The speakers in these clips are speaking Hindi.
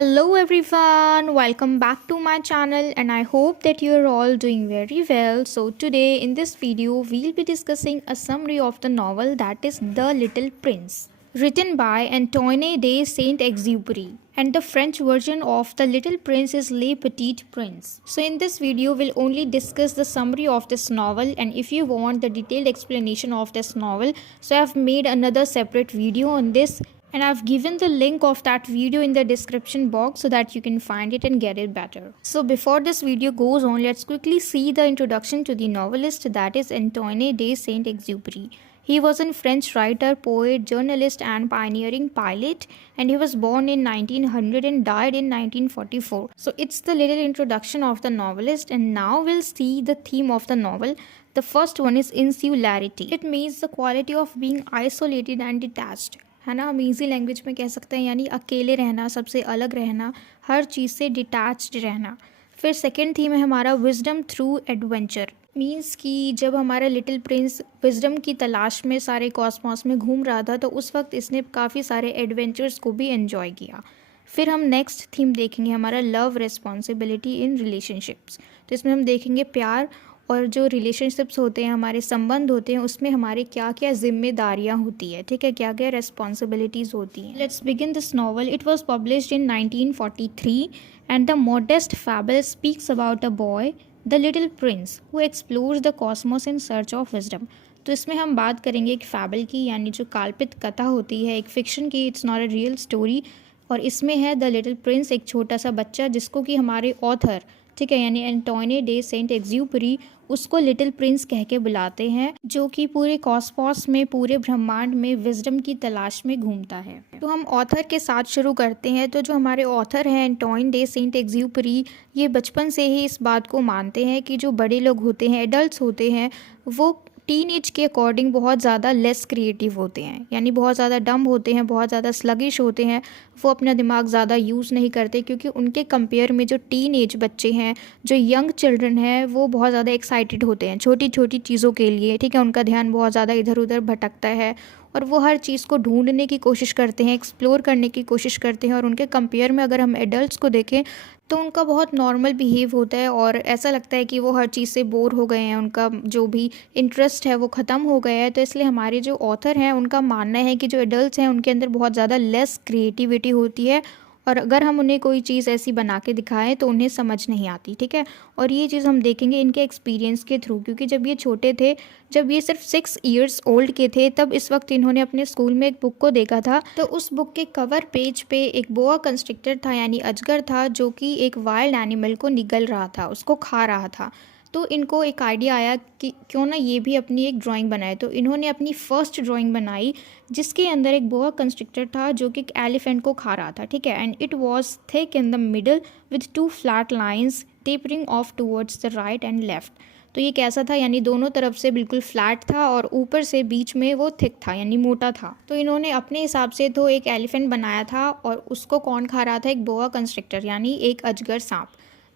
Hello everyone, welcome back to my channel and I hope that you are all doing very well. So today in this video we'll be discussing a summary of the novel that is The Little Prince, written by Antoine de Saint-Exupéry, and the French version of The Little Prince is Le Petit Prince. So in this video we'll only discuss the summary of this novel, and if you want the detailed explanation of this novel, so I've made another separate video on this and I've given the link of that video in the description box so that you can find it and get it better. So before this video goes on, let's quickly see the introduction to the novelist, that is Antoine de Saint-Exupéry. He was a French writer, poet, journalist and pioneering pilot, and he was born in 1900 and died in 1944. So it's the little introduction of the novelist, and now we'll see the theme of the novel. The first one is insularity. It means the quality of being isolated and detached, है ना। हम ईजी लैंग्वेज में कह सकते हैं, यानी अकेले रहना, सबसे अलग रहना, हर चीज़ से डिटैच्ड रहना। फिर सेकंड थीम है हमारा विजडम थ्रू एडवेंचर। मीन्स कि जब हमारा लिटिल प्रिंस विजडम की तलाश में सारे कॉस्मॉस में घूम रहा था तो उस वक्त इसने काफ़ी सारे एडवेंचर्स को भी एन्जॉय किया। फिर हम नेक्स्ट थीम देखेंगे हमारा लव रिस्पॉन्सिबिलिटी इन रिलेशनशिप्स। तो इसमें हम देखेंगे प्यार और जो रिलेशनशिप्स होते हैं, हमारे संबंध होते हैं, उसमें हमारे क्या क्या जिम्मेदारियां होती है, ठीक है, क्या क्या रेस्पॉन्सिबिलिटीज़ होती हैं। Let's begin this novel. It was published in 1943 and the modest fable speaks about a boy the little prince who explores the cosmos in search of wisdom. तो इसमें हम बात करेंगे एक फैबल की, यानी जो काल्पित कथा होती है, एक फिक्शन की, it's not a real story. और इसमें है द लिटिल प्रिंस, एक छोटा सा बच्चा जिसको कि हमारे ऑथर, ठीक है, यानी एंटोने डे सेंट एग्ज्यूपरी, उसको लिटिल प्रिंस कह के बुलाते हैं, जो कि पूरे कॉस्मॉस में, पूरे ब्रह्मांड में विजडम की तलाश में घूमता है। तो हम ऑथर के साथ शुरू करते हैं। तो जो हमारे ऑथर हैं एंटोइन डे सेंट एग्ज्यूपरी, ये बचपन से ही इस बात को मानते हैं कि जो बड़े लोग होते हैं, एडल्ट्स होते हैं, वो टीन एज के अकॉर्डिंग बहुत ज़्यादा लेस क्रिएटिव होते हैं, यानी बहुत ज़्यादा डम्ब होते हैं, बहुत ज़्यादा स्लगिश होते हैं, वो अपना दिमाग ज़्यादा यूज़ नहीं करते, क्योंकि उनके कंपेयर में जो टीन एज बच्चे हैं, जो यंग चिल्ड्रन हैं, वो बहुत ज़्यादा एक्साइटेड होते हैं छोटी छोटी चीज़ों के लिए, ठीक है। उनका ध्यान बहुत ज़्यादा इधर उधर भटकता है और वो हर चीज़ को ढूंढने की कोशिश करते हैं, एक्सप्लोर करने की कोशिश करते हैं। और उनके कंपेयर में अगर हम एडल्ट्स को देखें तो उनका बहुत नॉर्मल बिहेव होता है और ऐसा लगता है कि वो हर चीज़ से बोर हो गए हैं, उनका जो भी इंटरेस्ट है वो ख़त्म हो गया है। तो इसलिए हमारे जो ऑथर हैं उनका मानना है कि जो एडल्ट्स हैं उनके अंदर बहुत ज़्यादा लेस क्रिएटिविटी होती है, और अगर हम उन्हें कोई चीज़ ऐसी बना के दिखाएं तो उन्हें समझ नहीं आती, ठीक है। और ये चीज़ हम देखेंगे इनके एक्सपीरियंस के थ्रू, क्योंकि जब ये छोटे थे, जब ये सिर्फ 6 ईयर्स ओल्ड के थे, तब इस वक्त इन्होंने अपने स्कूल में एक बुक को देखा था। तो उस बुक के कवर पेज पे एक बोआ कंस्ट्रिक्टर था, यानी अजगर था, जो कि एक वाइल्ड एनिमल को निगल रहा था, उसको खा रहा था। तो इनको एक आइडिया आया कि क्यों ना ये भी अपनी एक ड्राइंग बनाए। तो इन्होंने अपनी फ़र्स्ट ड्राइंग बनाई जिसके अंदर एक बोआ कंस्ट्रिक्टर था जो कि एक एलिफेंट को खा रहा था, ठीक है। And it was thick in the middle with 2 flat lines tapering of towards the right and left. तो ये कैसा था, यानी दोनों तरफ से बिल्कुल फ्लैट था और ऊपर से बीच में वो थिक था, यानी मोटा था। तो इन्होंने अपने हिसाब से तो एक एलिफेंट बनाया था और उसको कौन खा रहा था, एक बोआ कंस्ट्रिक्टर, यानी एक अजगर सांप।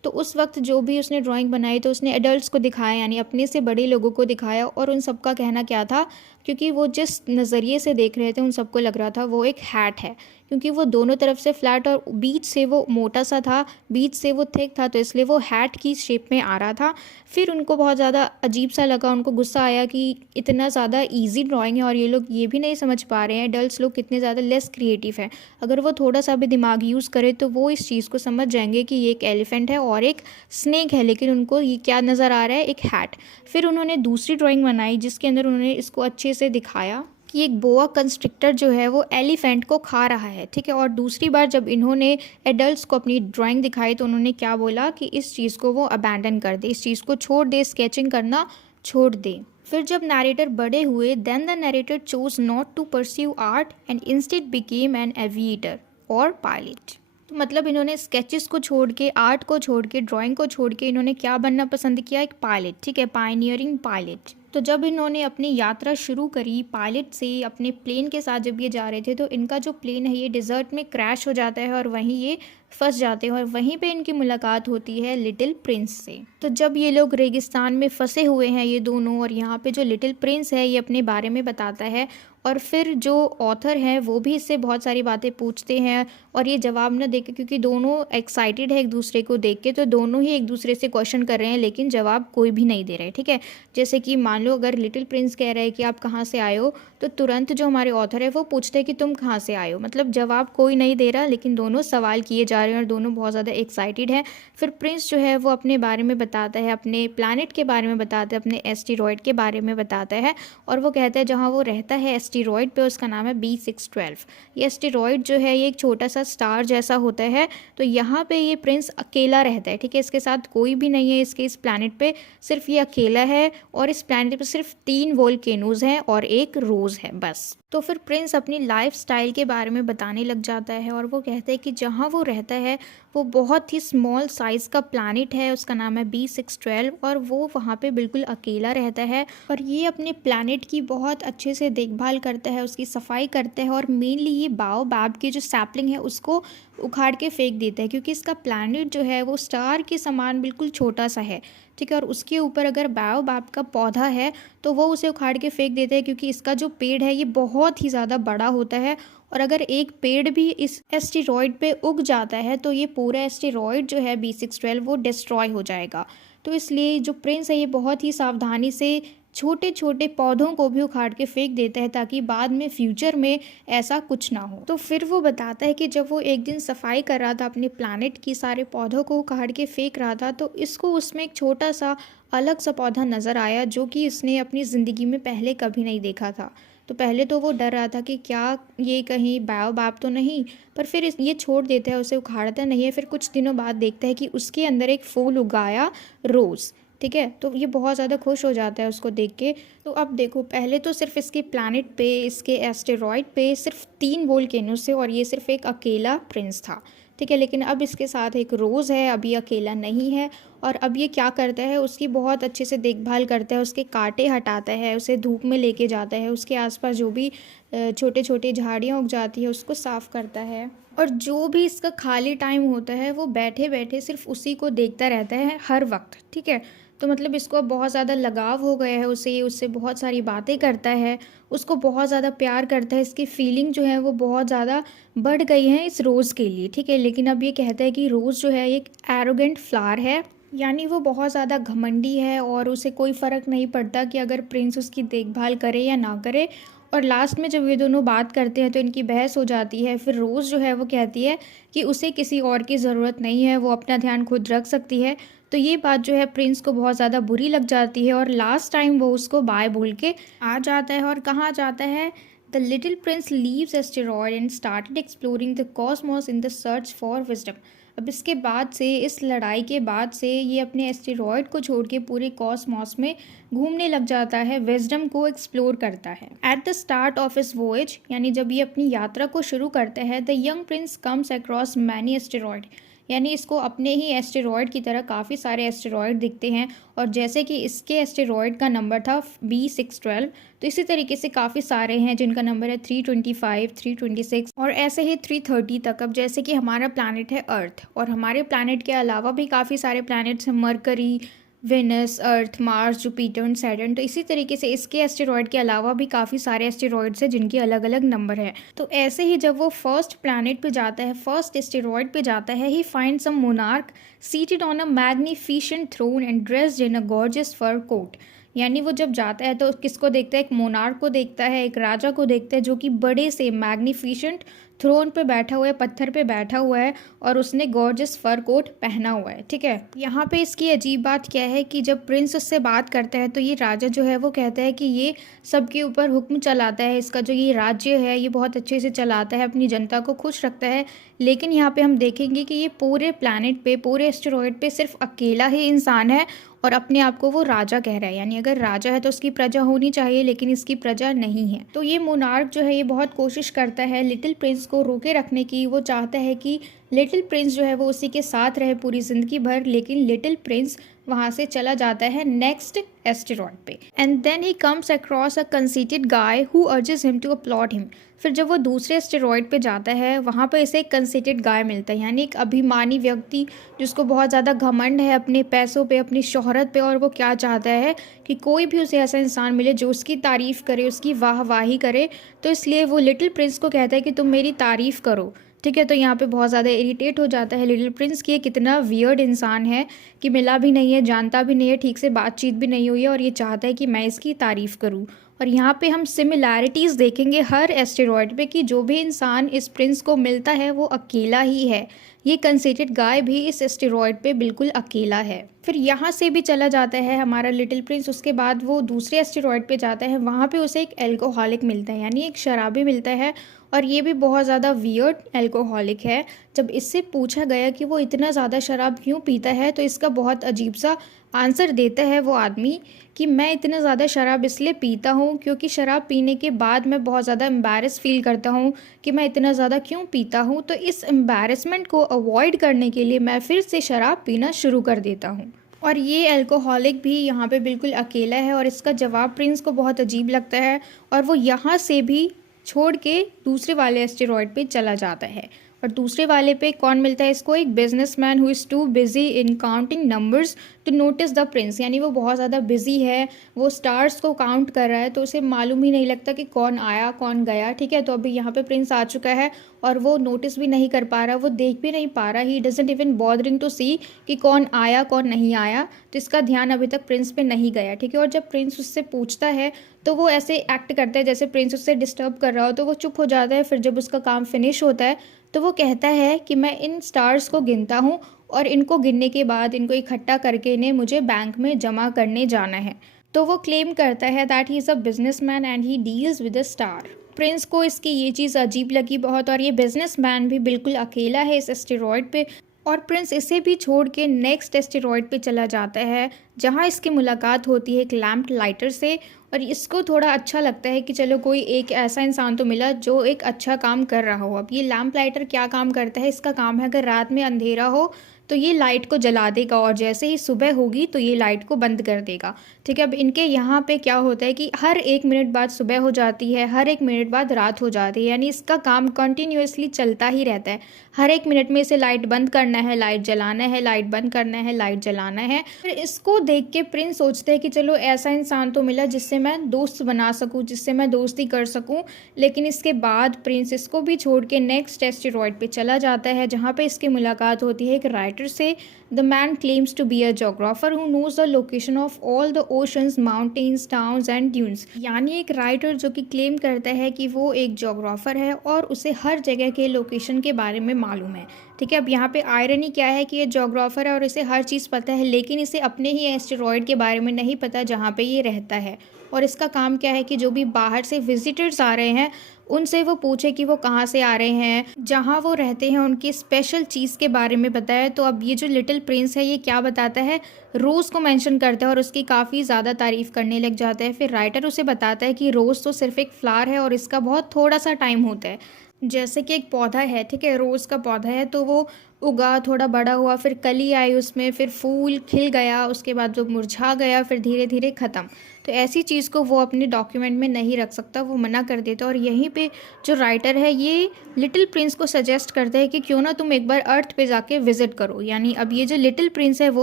तो उस वक्त जो भी उसने ड्राइंग बनाई तो उसने एडल्ट्स को दिखाया, यानी अपने से बड़े लोगों को दिखाया, और उन सबका कहना क्या था, क्योंकि वो जिस नज़रिए से देख रहे थे उन सबको लग रहा था वो एक हैट है, क्योंकि वो दोनों तरफ से फ्लैट और बीच से वो मोटा सा था, बीच से वो थिक था, तो इसलिए वो हैट की शेप में आ रहा था। फिर उनको बहुत ज़्यादा अजीब सा लगा, उनको गुस्सा आया कि इतना ज़्यादा ईजी ड्राइंग है और ये लोग ये भी नहीं समझ पा रहे हैं, एडल्ट्स लोग कितने ज़्यादा लेस क्रिएटिव हैं। अगर वो थोड़ा सा भी दिमाग यूज़ करे तो वो इस चीज़ को समझ जाएंगे कि ये एक एलिफेंट है और एक स्नेक है, लेकिन उनको ये क्या नज़र आ रहा है, एक हैट। फिर उन्होंने दूसरी ड्राइंग बनाई जिसके अंदर उन्होंने इसको अच्छे से दिखाया कि एक बोआ कंस्ट्रिक्टर जो है वो एलिफेंट को खा रहा है, ठीक है। और दूसरी बार जब इन्होंने एडल्ट्स को अपनी ड्राइंग दिखाई तो उन्होंने क्या बोला कि इस चीज़ को वो अबैंडन कर दे, इस चीज़ को छोड़ दे, स्केचिंग करना छोड़ दे। फिर जब नरेटर बड़े हुए, then the narrator chose not to pursue art and instead became an aviator और पायलट। तो मतलब इन्होंने स्केचेस को छोड़ के, आर्ट को छोड़ के, ड्राइंग को छोड़ के इन्होंने क्या बनना पसंद किया, एक पायलट, ठीक है, पायनियरिंग पायलट। तो जब इन्होंने अपनी यात्रा शुरू करी पायलट से अपने प्लेन के साथ जब ये जा रहे थे, तो इनका जो प्लेन है ये डिज़र्ट में क्रैश हो जाता है और वहीं ये फंस जाते हैं और वहीं पे इनकी मुलाकात होती है लिटिल प्रिंस से। तो जब ये लोग रेगिस्तान में फंसे हुए हैं ये दोनों, और यहाँ पे जो लिटिल प्रिंस है ये अपने बारे में बताता है, और फिर जो ऑथर हैं वो भी इससे बहुत सारी बातें पूछते हैं और ये जवाब न देके, क्योंकि दोनों एक्साइटेड है एक दूसरे को देख के, तो दोनों ही एक दूसरे से क्वेश्चन कर रहे हैं लेकिन जवाब कोई भी नहीं दे रहे। ठीक है, जैसे कि मान लो अगर लिटिल प्रिंस कह रहे हैं कि आप कहाँ से आए हो, तो तुरंत जो हमारे ऑथर है वो पूछते हैं कि तुम कहाँ से आए हो। मतलब जवाब कोई नहीं दे रहा लेकिन दोनों सवाल किए जा रहे हैं और दोनों बहुत ज़्यादा एक्साइटेड हैं। फिर प्रिंस जो है वो अपने बारे में बताता है, अपने प्लानट के बारे में बताता है, अपने एस्टेरॉयड के बारे में बताता है, और वो कहता है जहाँ वो रहता है एस्टेरॉयड पे उसका नाम है B612। ये एस्टेरॉयड जो है ये एक छोटा सा स्टार जैसा होता है। तो यहाँ पे ये प्रिंस अकेला रहता है। ठीक है, इसके साथ कोई भी नहीं है, इसके इस प्लानट पे सिर्फ ये अकेला है, और इस प्लानट पे सिर्फ 3 वोल्केनोज हैं और एक रोज़ है बस। तो फिर प्रिंस अपनी लाइफ स्टाइल के बारे में बताने लग जाता है और वो कहता है कि जहाँ वो रहता है वो बहुत ही स्मॉल साइज़ का प्लैनेट है, उसका नाम है B612, और वो वहाँ पे बिल्कुल अकेला रहता है। और ये अपने प्लैनेट की बहुत अच्छे से देखभाल करता है, उसकी सफाई करता है, और मेनली ये बाओबैब की जो सैपलिंग है उसको उखाड़ के फेंक देता है, क्योंकि इसका प्लैनेट जो है वो स्टार के समान बिल्कुल छोटा सा है। ठीक है, और उसके ऊपर अगर बाओबैब का पौधा है तो वो उसे उखाड़ के फेंक देते हैं, क्योंकि इसका जो पेड़ है ये बहुत ही ज़्यादा बड़ा होता है, और अगर एक पेड़ भी इस एस्टेरॉयड पे उग जाता है तो ये पूरा एस्टेरॉयड जो है B612 वो डिस्ट्रॉय हो जाएगा। तो इसलिए जो प्रिंस है ये बहुत ही सावधानी से छोटे छोटे पौधों को भी उखाड़ के फेंक देता है, ताकि बाद में फ्यूचर में ऐसा कुछ ना हो। तो फिर वो बताता है कि जब वो एक दिन सफाई कर रहा था अपने प्लैनेट की, सारे पौधों को उखाड़ के फेंक रहा था, तो इसको उसमें एक छोटा सा अलग सा पौधा नज़र आया जो कि इसने अपनी ज़िंदगी में पहले कभी नहीं देखा था। तो पहले तो वो डर रहा था कि क्या ये कहीं बाओबैब तो नहीं, पर फिर ये छोड़ देता है, उसे उखाड़ता नहीं है। फिर कुछ दिनों बाद देखता है कि उसके अंदर एक फूल उगाया, रोज़। ठीक है, तो ये बहुत ज़्यादा खुश हो जाता है उसको देख के। तो अब देखो, पहले तो सिर्फ इसके प्लैनेट पे, इसके एस्टेरॉयड पे सिर्फ 3 वोल्केनोस थे और ये सिर्फ एक अकेला प्रिंस था। ठीक है, लेकिन अब इसके साथ एक रोज़ है, अब ये अकेला नहीं है। और अब ये क्या करता है, उसकी बहुत अच्छे से देखभाल करता है, उसके कांटे हटाता है, उसे धूप में लेके जाता है, उसके आसपास जो भी छोटे छोटे झाड़ियाँ उग जाती है उसको साफ़ करता है। और जो भी इसका खाली टाइम होता है वो बैठे बैठे सिर्फ उसी को देखता रहता है हर वक्त। ठीक है, तो मतलब इसको अब बहुत ज़्यादा लगाव हो गया है उसे, उससे बहुत सारी बातें करता है, उसको बहुत ज़्यादा प्यार करता है, इसकी फीलिंग जो है वो बहुत ज़्यादा बढ़ गई है इस रोज़ के लिए। ठीक है, लेकिन अब ये कहता है कि रोज़ जो है एक एरोगेंट फ्लावर है, यानी वो बहुत ज़्यादा घमंडी है और उसे कोई फ़र्क नहीं पड़ता कि अगर प्रिंस उसकी देखभाल करे या ना करे। और लास्ट में जब ये दोनों बात करते हैं तो इनकी बहस हो जाती है। फिर रोज़ जो है वो कहती है कि उसे किसी और की ज़रूरत नहीं है, वो अपना ध्यान खुद रख सकती है। तो ये बात जो है प्रिंस को बहुत ज़्यादा बुरी लग जाती है और लास्ट टाइम वो उसको बाय बोल के आ जाता है। और कहाँ जाता है, the little Prince leaves asteroid and started exploring the cosmos in the search for wisdom. अब इसके बाद से, इस लड़ाई के बाद से, ये अपने एस्टेरॉयड को छोड़ के पूरे कॉस्मॉस में घूमने लग जाता है, विजडम को एक्सप्लोर करता है। At the start of his voyage, यानी जब ये अपनी यात्रा को शुरू करता है, the young Prince comes across many asteroid, यानी इसको अपने ही एस्टेरॉयड की तरह काफ़ी सारे एस्टेरॉयड दिखते हैं। और जैसे कि इसके एस्टेरॉयड का नंबर था B612, तो इसी तरीके से काफ़ी सारे हैं जिनका नंबर है 325, 326 और ऐसे ही 330 तक। अब जैसे कि हमारा प्लैनेट है अर्थ, और हमारे प्लैनेट के अलावा भी काफ़ी सारे प्लैनेट्स हैं, Mercury, Venus, Earth, Mars, Jupiter and Saturn. तो इसी तरीके से इसके एस्टेरॉयड के अलावा भी काफ़ी सारे एस्टेरॉयड्स हैं जिनके अलग अलग नंबर है। तो ऐसे ही जब वो फर्स्ट प्लैनेट पे जाता है, फर्स्ट एस्टेरॉयड पे जाता है, he find some monarch seated on a magnificent throne and dressed in a gorgeous fur coat. यानी वो जब जाता है तो किसको देखता है, एक मोनार्क को देखता है, एक राजा को देखता है जो कि बड़े से मैग्निफिशेंट थ्रोन पे बैठा हुआ है, पत्थर पे बैठा हुआ है, और उसने गॉर्जियस फर कोट पहना हुआ है। ठीक है, यहाँ पे इसकी अजीब बात क्या है कि जब प्रिंस उससे बात करता है तो ये राजा जो है वो कहता है कि ये सबके ऊपर हुक्म चलाता है, इसका जो ये राज्य है ये बहुत अच्छे से चलाता है, अपनी जनता को खुश रखता है। लेकिन यहाँ पे हम देखेंगे कि ये पूरे प्लैनेट पे, पूरे एस्टेरॉयड पे सिर्फ अकेला ही इंसान है और अपने आप को वो राजा कह रहा है। यानी अगर राजा है तो उसकी प्रजा होनी चाहिए, लेकिन इसकी प्रजा नहीं है। तो ये मोनार्क जो है ये बहुत कोशिश करता है लिटिल प्रिंस को रोके रखने की। वो चाहता है कि लिटिल प्रिंस जो है वो उसी के साथ रहे पूरी ज़िंदगी भर, लेकिन लिटिल प्रिंस वहाँ से चला जाता है नेक्स्ट एस्टेरॉयड पे। And then he comes across a conceited guy who urges him to applaud him. फिर जब वो दूसरे एस्टेरॉयड पे जाता है, वहाँ पे इसे एक कंसीटेड गाय मिलता है, यानी एक अभिमानी व्यक्ति जिसको बहुत ज़्यादा घमंड है अपने पैसों पे, अपनी शोहरत पे। और वो क्या चाहता है कि कोई भी उसे ऐसा इंसान मिले जो उसकी तारीफ़ करे, उसकी वाहवाही करे। तो इसलिए वो लिटिल प्रिंस को कहता है कि तुम मेरी तारीफ़ करो, ठीक है। तो यहाँ पे बहुत ज़्यादा इरिटेट हो जाता है लिटिल प्रिंस कि ये कितना वियर्ड इंसान है कि मिला भी नहीं है, जानता भी नहीं है, ठीक से बातचीत भी नहीं हुई है, और ये चाहता है कि मैं इसकी तारीफ़ करूँ। और यहाँ पे हम सिमिलैरिटीज़ देखेंगे हर एस्टेरॉयड पे कि जो भी इंसान इस प्रिंस को मिलता है वो अकेला ही है। ये कंसीटेड गाय भी इस एस्टेरॉयड पे बिल्कुल अकेला है। फिर यहाँ से भी चला जाता है हमारा लिटिल प्रिंस। उसके बाद वो दूसरे एस्टेरॉयड पे जाता है, वहाँ पे उसे एक एल्कोहलिक मिलता है, यानी एक शराबी मिलता है। और ये भी बहुत ज़्यादा वियर्ड एल्कोहलिक है। जब इससे पूछा गया कि वो इतना ज़्यादा शराब क्यों पीता है, तो इसका बहुत अजीब सा आंसर देता है वो आदमी कि मैं इतना ज़्यादा शराब इसलिए पीता हूँ क्योंकि शराब पीने के बाद मैं बहुत ज़्यादा एम्बैरस फील करता हूँ कि मैं इतना ज़्यादा क्यों पीता हूँ। तो इस एम्बैरसमेंट को अवॉइड करने के लिए मैं फिर से शराब पीना शुरू कर देता हूँ। और ये अल्कोहलिक भी यहाँ पे बिल्कुल अकेला है, और इसका जवाब प्रिंस को बहुत अजीब लगता है, और वो यहाँ से भी छोड़ के दूसरे वाले एस्टेरॉयड पे चला जाता है। और दूसरे वाले पे कौन मिलता है इसको? एक businessman who is too busy in counting numbers to notice the prince, यानी वो बहुत ज़्यादा बिजी है, वो स्टार्स को काउंट कर रहा है, तो उसे मालूम ही नहीं लगता कि कौन आया कौन गया, ठीक है। तो अभी यहाँ पे प्रिंस आ चुका है और वो नोटिस भी नहीं कर पा रहा, वो देख भी नहीं पा रहा, he doesn't even bothering to see कि कौन आया कौन नहीं आया। तो इसका ध्यान अभी तक प्रिंस पे नहीं गया, ठीक है। और जब प्रिंस उससे पूछता है तो वो ऐसे एक्ट करता है जैसे प्रिंस उससे डिस्टर्ब कर रहा हो, तो वो चुप हो जाता है। फिर जब उसका काम फिनिश होता है तो वो कहता है कि मैं इन स्टार्स को गिनता हूँ, और इनको गिनने के बाद इनको इकट्ठा करके इन्हें मुझे बैंक में जमा करने जाना है। तो वो क्लेम करता है that he is a businessman and he deals with a star. Prince को इसकी ये चीज़ अजीब लगी बहुत, और ये बिजनेसमैन भी बिल्कुल अकेला है इस एस्टेरॉयड पे। और प्रिंस इसे भी छोड़ के नेक्स्ट एस्टेरॉयड पे चला जाता है, जहाँ इसकी मुलाकात होती है एक लैम्प लाइटर से। और इसको थोड़ा अच्छा लगता है कि चलो कोई एक ऐसा इंसान तो मिला जो एक अच्छा काम कर रहा हो। अब ये लैम्प लाइटर क्या काम करता है? इसका काम है अगर रात में अंधेरा हो तो ये लाइट को जला देगा, और जैसे ही सुबह होगी तो ये लाइट को बंद कर देगा, ठीक है। अब इनके यहाँ पे क्या होता है कि हर 1 मिनट बाद सुबह हो जाती है, हर 1 मिनट बाद रात हो जाती है, यानी इसका काम कंटिन्यूअसली चलता ही रहता है। हर 1 मिनट में इसे लाइट बंद करना है, लाइट जलाना है, लाइट बंद करना है, लाइट जलाना है। फिर इसको देख के प्रिंस सोचते हैं कि चलो ऐसा इंसान तो मिला जिससे मैं दोस्त बना सकूँ, जिससे मैं दोस्ती कर सकूँ। लेकिन इसके बाद प्रिंस इसको भी छोड़ के नेक्स्ट एस्टेरॉयड पे चला जाता है, जहाँ पे इसकी मुलाकात होती है एक राइटर से। The man claims to be a geographer who knows the location of all the oceans, mountains, towns and dunes, यानी एक राइटर जो कि क्लेम करता है कि वो एक जोग्राफर है और उसे हर जगह के लोकेशन के बारे में मालूम है, ठीक है। अब यहाँ पे आयरनी क्या है कि ये जोग्राफर है और इसे हर चीज़ पता है, लेकिन इसे अपने ही एस्टेरॉयड के बारे में नहीं पता जहाँ पे ये रहता है। और इसका काम क्या है कि जो भी बाहर से विजिटर्स आ रहे हैं उनसे वो पूछे कि वो कहाँ से आ रहे हैं, जहाँ वो रहते हैं उनकी स्पेशल चीज़ के बारे में बताए। तो अब ये जो लिटिल प्रिंस है ये क्या बताता है? रोज़ को मेंशन करता है और उसकी काफ़ी ज़्यादा तारीफ़ करने लग जाता है। फिर राइटर उसे बताता है कि रोज़ तो सिर्फ एक फ्लावर है और इसका बहुत थोड़ा सा टाइम होता है। जैसे कि एक पौधा है, ठीक है, रोज़ का पौधा है, तो वो उगा, थोड़ा बड़ा हुआ, फिर कली आई उसमें, फिर फूल खिल गया, उसके बाद जो मुरझा गया, फिर धीरे धीरे ख़त्म। तो ऐसी चीज़ को वो अपने डॉक्यूमेंट में नहीं रख सकता, वो मना कर देता। और यहीं पे जो राइटर है ये लिटिल प्रिंस को सजेस्ट करता है कि क्यों ना तुम एक बार अर्थ पे जाके विज़िट करो। यानी अब ये जो लिटिल प्रिंस है वो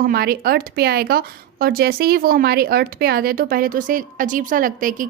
हमारे अर्थ पे आएगा, और जैसे ही वो हमारे अर्थ पे आ जाए तो पहले तो उसे अजीब सा लगता है कि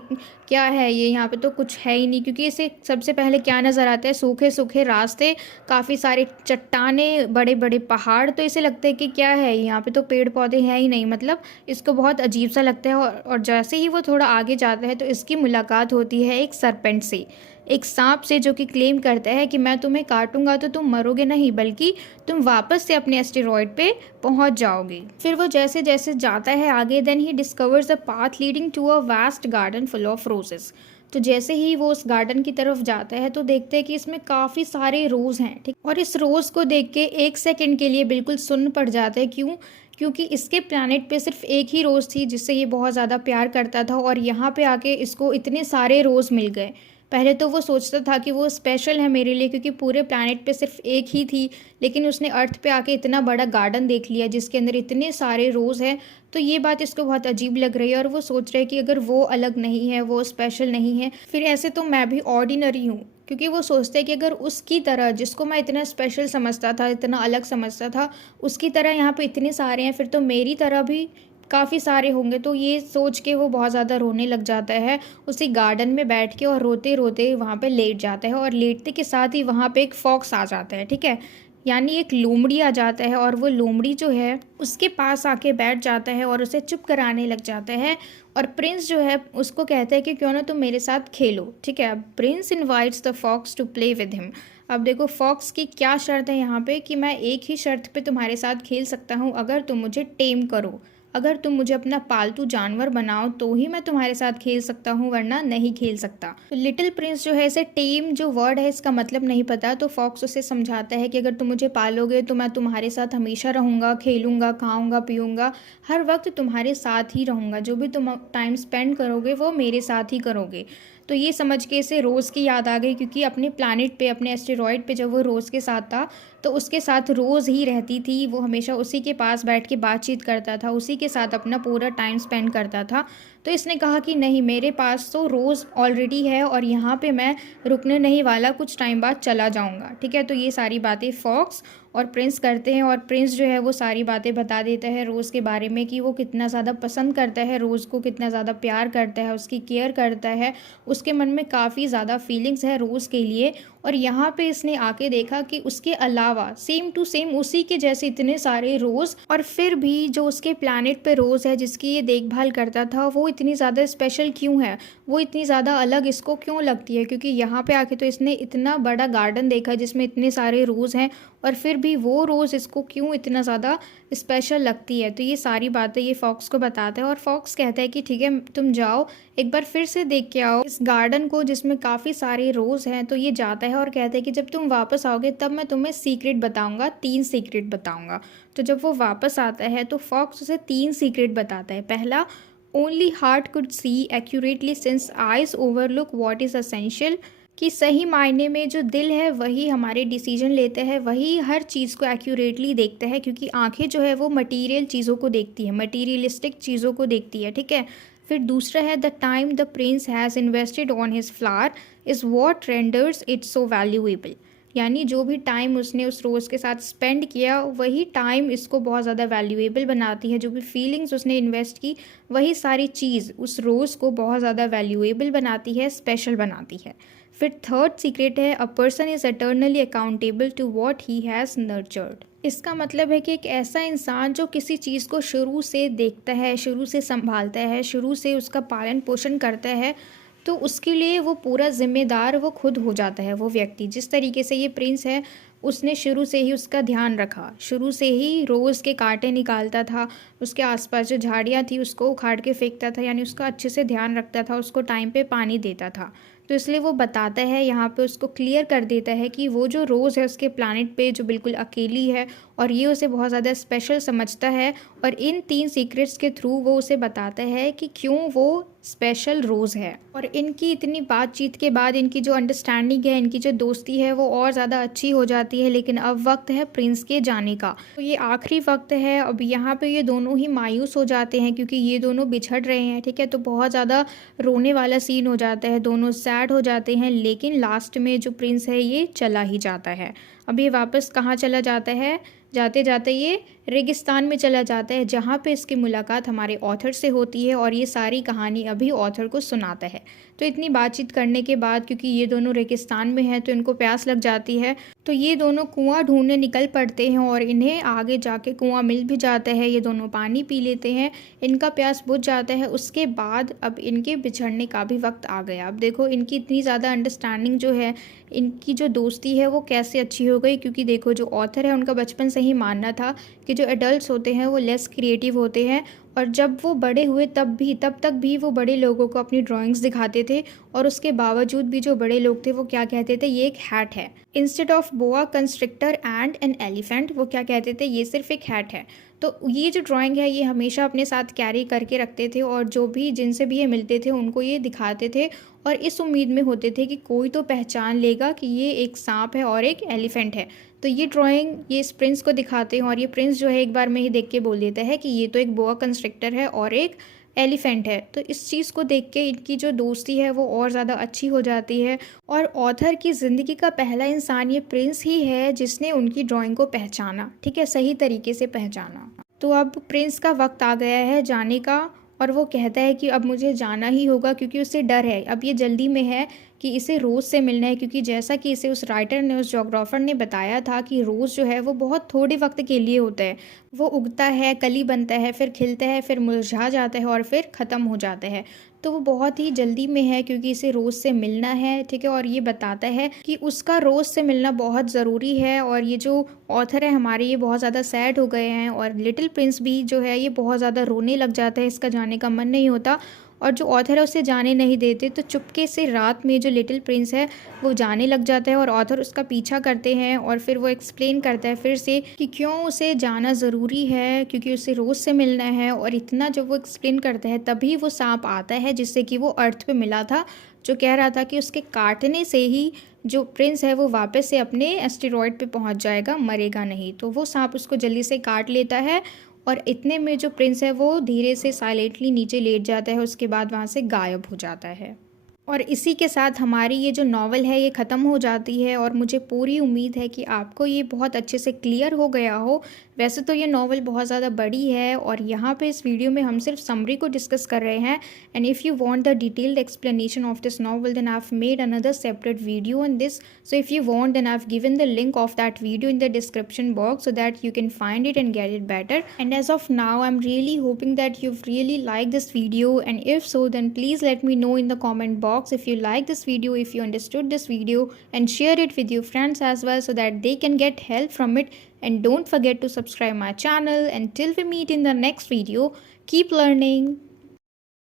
क्या है ये, यहाँ पे तो कुछ है ही नहीं, क्योंकि इसे सबसे पहले क्या नज़र आता है? सूखे सूखे रास्ते, काफ़ी सारे चट्टानें, बड़े बड़े पहाड़। तो इसे लगता है कि क्या है यहाँ पे, तो पेड़ पौधे हैं ही नहीं, मतलब इसको बहुत अजीब सा लगता है। और जैसे ही वो थोड़ा आगे जाता है तो इसकी मुलाकात होती है एक सरपेंट से, एक सांप से, जो कि क्लेम करता है कि मैं तुम्हें काटूंगा तो तुम मरोगे नहीं, बल्कि तुम वापस से अपने एस्टेरॉयड पे पहुंच जाओगे। फिर वो जैसे जैसे जाता है आगे, then he discovers the path leading to a vast garden full of roses. तो जैसे ही वो उस गार्डन की तरफ जाता है तो देखते हैं कि इसमें काफ़ी सारे रोज़ हैं, ठीक। और इस रोज़ को देख के 1 सेकंड के लिए बिल्कुल सुन्न पड़ जाता है। क्यों? क्योंकि इसके प्लैनेट पे सिर्फ एक ही रोज़ थी जिससे ये बहुत ज़्यादा प्यार करता था, और यहाँ पे आके इसको इतने सारे रोज़ मिल गए। पहले तो वो सोचता था कि वो स्पेशल है मेरे लिए क्योंकि पूरे प्लैनेट पे सिर्फ एक ही थी, लेकिन उसने अर्थ पे आके इतना बड़ा गार्डन देख लिया जिसके अंदर इतने सारे रोज़ हैं। तो ये बात इसको बहुत अजीब लग रही है और वो सोच रहा है कि अगर वो अलग नहीं है, वो स्पेशल नहीं है, फिर ऐसे तो मैं भी ऑर्डिनरी हूँ। क्योंकि वो सोचते हैं कि अगर उसकी तरह, जिसको मैं इतना स्पेशल समझता था, इतना अलग समझता था, उसकी तरह यहाँ पे इतने सारे हैं, फिर तो मेरी तरह भी काफ़ी सारे होंगे। तो ये सोच के वो बहुत ज़्यादा रोने लग जाता है उसी गार्डन में बैठ के, और रोते रोते वहाँ पे लेट जाता है। और लेटते के साथ ही वहाँ पे एक फॉक्स आ जाता है, ठीक है, यानी एक लोमड़ी आ जाता है। और वो लोमड़ी जो है उसके पास आके बैठ जाता है और उसे चुप कराने लग जाता है। और प्रिंस जो है उसको कहता है कि क्यों ना तुम मेरे साथ खेलो, ठीक है। Prince invites the fox to play with him. अब देखो फॉक्स की क्या शर्त है यहाँ पे, कि मैं एक ही शर्त पे तुम्हारे साथ खेल सकता हूँ, अगर तुम मुझे टेम करो, अगर तुम मुझे अपना पालतू जानवर बनाओ तो ही मैं तुम्हारे साथ खेल सकता हूँ, वरना नहीं खेल सकता। तो लिटिल प्रिंस जो है, इसे टेम जो वर्ड है इसका मतलब नहीं पता, तो फॉक्स उसे समझाता है कि अगर तुम मुझे पालोगे तो मैं तुम्हारे साथ हमेशा रहूँगा, खेलूँगा, खाऊँगा, पीऊँगा, हर वक्त तुम्हारे साथ ही रहूँगा, जो भी तुम टाइम स्पेंड करोगे वो मेरे साथ ही करोगे। तो ये समझ के इसे रोज़ की याद आ गई, क्योंकि अपने प्लैनेट पे, अपने एस्टेरॉयड पे जब वो रोज़ के साथ था तो उसके साथ रोज़ ही रहती थी, वो हमेशा उसी के पास बैठ के बातचीत करता था, उसी के साथ अपना पूरा टाइम स्पेंड करता था। तो इसने कहा कि नहीं, मेरे पास तो रोज़ ऑलरेडी है और यहाँ पे मैं रुकने नहीं वाला, कुछ टाइम बाद चला जाऊँगा, ठीक है। तो ये सारी बातें फॉक्स और प्रिंस करते हैं, और प्रिंस जो है वो सारी बातें बता देता है रोज़ के बारे में, कि वो कितना ज़्यादा पसंद करता है रोज़ को, कितना ज़्यादा प्यार करता है, उसकी केयर करता है, उसके मन में काफ़ी ज़्यादा फीलिंग्स है रोज़ के लिए। और यहाँ पे इसने आके देखा कि उसके अलावा सेम टू सेम उसी के जैसे इतने सारे रोज़, और फिर भी जो उसके प्लैनेट पे रोज़ है जिसकी ये देखभाल करता था, वो इतनी ज़्यादा स्पेशल क्यों है, वो इतनी ज़्यादा अलग इसको क्यों लगती है। क्योंकि यहाँ पे आके तो इसने इतना बड़ा गार्डन देखा जिसमें इतने सारे रोज़ हैं, और फिर भी वो रोज़ इसको क्यों इतना ज़्यादा स्पेशल लगती है। तो ये सारी बातें ये फॉक्स को बताता है, और फॉक्स कहता है कि ठीक है, तुम जाओ एक बार फिर से देख के आओ इस गार्डन को जिसमें काफ़ी सारे रोज़ हैं। तो ये जाता है और कहता है कि जब तुम वापस आओगे तब मैं तुम्हें सीक्रेट बताऊंगा, 3 सीक्रेट बताऊंगा। तो जब वो वापस आता है तो फॉक्स उसे 3 सीक्रेट बताता है। पहला, only heart could see accurately since eyes overlook what is essential, कि सही मायने में जो दिल है वही हमारे डिसीजन लेता है, वही हर चीज़ को एक्यूरेटली देखता है, क्योंकि आंखें जो है वो मटेरियल चीज़ों को देखती है, मटेरियलिस्टिक चीज़ों को देखती है, ठीक है। फिर दूसरा है, the time the Prince has invested on his flower is what renders it so valuable, यानी जो भी टाइम उसने उस रोज़ के साथ स्पेंड किया वही टाइम इसको बहुत ज़्यादा वैल्यूएबल बनाती है। जो भी फीलिंग्स उसने इन्वेस्ट की वही सारी चीज़ उस रोज़ को बहुत ज़्यादा वैल्यूएबल बनाती है, स्पेशल बनाती है। फिर थर्ड सीक्रेट है, a person is eternally accountable to what he has nurtured. इसका मतलब है कि एक ऐसा इंसान जो किसी चीज़ को शुरू से देखता है, शुरू से संभालता है, शुरू से उसका पालन पोषण करता है, तो उसके लिए वो पूरा जिम्मेदार वो खुद हो जाता है वो व्यक्ति। जिस तरीके से ये प्रिंस है, उसने शुरू से ही उसका ध्यान रखा, शुरू से ही रोज़ के कांटे निकालता था, उसके आसपास जो झाड़ियाँ थी उसको उखाड़ के फेंकता था, यानी उसका अच्छे से ध्यान रखता था, उसको टाइम पे पानी देता था। तो इसलिए वो बताता है यहाँ पे, उसको क्लियर कर देता है कि वो जो रोज़ है उसके प्लैनेट पे जो बिल्कुल अकेली है, और ये उसे बहुत ज़्यादा स्पेशल समझता है। और इन 3 सीक्रेट्स के थ्रू वो उसे बताता है कि क्यों वो स्पेशल रोज़ है। और इनकी इतनी बातचीत के बाद इनकी जो अंडरस्टैंडिंग है, इनकी जो दोस्ती है वो और ज़्यादा अच्छी हो जाती है। लेकिन अब वक्त है प्रिंस के जाने का, तो ये आखिरी वक्त है। अब यहाँ पे ये दोनों ही मायूस हो जाते हैं क्योंकि ये दोनों बिछड़ रहे हैं, ठीक है। तो बहुत ज़्यादा रोने वाला सीन हो जाता है, दोनों सैड हो जाते हैं। लेकिन लास्ट में जो प्रिंस है ये चला ही जाता है। अब ये वापस कहाँ चला जाता है, जाते जाते ये रेगिस्तान में चला जाता है, जहाँ पे इसकी मुलाकात हमारे ऑथर से होती है, और ये सारी कहानी अभी ऑथर को सुनाता है। तो इतनी बातचीत करने के बाद, क्योंकि ये दोनों रेगिस्तान में हैं तो इनको प्यास लग जाती है, तो ये दोनों कुआं ढूंढने निकल पड़ते हैं, और इन्हें आगे जाके कुआं मिल भी जाता है। ये दोनों पानी पी लेते हैं, इनका प्यास बुझ जाता है। उसके बाद अब इनके बिछड़ने का भी वक्त आ गया। अब देखो इनकी इतनी ज़्यादा अंडरस्टैंडिंग जो है, इनकी जो दोस्ती है वो कैसे अच्छी हो गई, क्योंकि देखो जो ऑथर है उनका बचपन से ऐसा ही मानना था कि जो एडल्ट्स होते हैं वो लेस क्रिएटिव होते हैं, और जब वो बड़े हुए तब तक भी वो बड़े लोगों को अपनी ड्राइंग्स दिखाते थे, और उसके बावजूद भी जो बड़े लोग थे वो क्या कहते थे, ये एक हैट है। Instead of boa constrictor and an elephant, वो क्या कहते थे, ये सिर्फ एक हैट है। तो ये जो ड्राइंग है ये हमेशा अपने साथ कैरी करके रखते थे, और जो भी जिनसे भी ये मिलते थे उनको ये दिखाते थे, और इस उम्मीद में होते थे कि कोई तो पहचान लेगा कि ये एक सांप है और एक एलिफेंट है। तो ये ड्राइंग ये इस प्रिंस को दिखाते हैं, और ये प्रिंस जो है एक बार में ही देख के बोल देता है कि ये तो एक बोआ कंस्ट्रिक्टर है और एक एलिफेंट है। तो इस चीज़ को देख के इनकी जो दोस्ती है वो और ज़्यादा अच्छी हो जाती है, और ऑथर की ज़िंदगी का पहला इंसान ये प्रिंस ही है जिसने उनकी ड्राइंग को पहचाना, ठीक है, सही तरीके से पहचाना। तो अब प्रिंस का वक्त आ गया है जाने का, और वो कहता है कि अब मुझे जाना ही होगा, क्योंकि उसे डर है, अब ये जल्दी में है कि इसे रोज़ से मिलना है, क्योंकि जैसा कि इसे उस राइटर ने, उस जोग्राफर ने बताया था कि रोज़ जो है वो बहुत थोड़े वक्त के लिए होता है। वो उगता है, कली बनता है, फिर खिलता है, फिर मुरझा जाता है और फिर ख़त्म हो जाता है। तो वो बहुत ही जल्दी में है क्योंकि इसे रोज़ से मिलना है, ठीक है, और ये बताता है कि उसका रोज़ से मिलना बहुत ज़रूरी है। और ये जो ऑथर है हमारे, ये बहुत ज़्यादा सैड हो गए हैं, और लिटिल प्रिंस भी जो है ये बहुत ज़्यादा रोने लग जाता है, इसका जाने का मन नहीं होता, और जो ऑथर है उसे जाने नहीं देते। तो चुपके से रात में जो लिटिल प्रिंस है वो जाने लग जाता है, और ऑथर उसका पीछा करते हैं, और फिर वो एक्सप्लेन करता है फिर से कि क्यों उसे जाना ज़रूरी है, क्योंकि उसे रोज़ से मिलना है। और इतना जब वो एक्सप्लेन करता है तभी वो सांप आता है जिससे कि वो अर्थ पे मिला था, जो कह रहा था कि उसके काटने से ही जो प्रिंस है वो वापस से अपने एस्टेरॉयड पे पहुंच जाएगा, मरेगा नहीं। तो वो सांप उसको जल्दी से काट लेता है, और इतने में जो प्रिंस है वो धीरे से साइलेंटली नीचे लेट जाता है, उसके बाद वहाँ से गायब हो जाता है। और इसी के साथ हमारी ये जो नॉवल है ये ख़त्म हो जाती है, और मुझे पूरी उम्मीद है कि आपको ये बहुत अच्छे से क्लियर हो गया हो। वैसे तो ये नॉवल बहुत ज़्यादा बड़ी है, और यहाँ पे इस वीडियो में हम सिर्फ समरी को डिस्कस कर रहे हैं, and if you want the detailed explanation of this novel then I have made another separate video on this. So if you want, then I've given the link of that video in the description box so that you can find it and get it better. And as of now, I'm really hoping that you've really liked this video, and if so, then please let me know in the comment box if you like this video, if you understood this video, and share it with your friends as well so that they can get help from it. And don't forget to subscribe my channel. Until we meet in the next video, keep learning.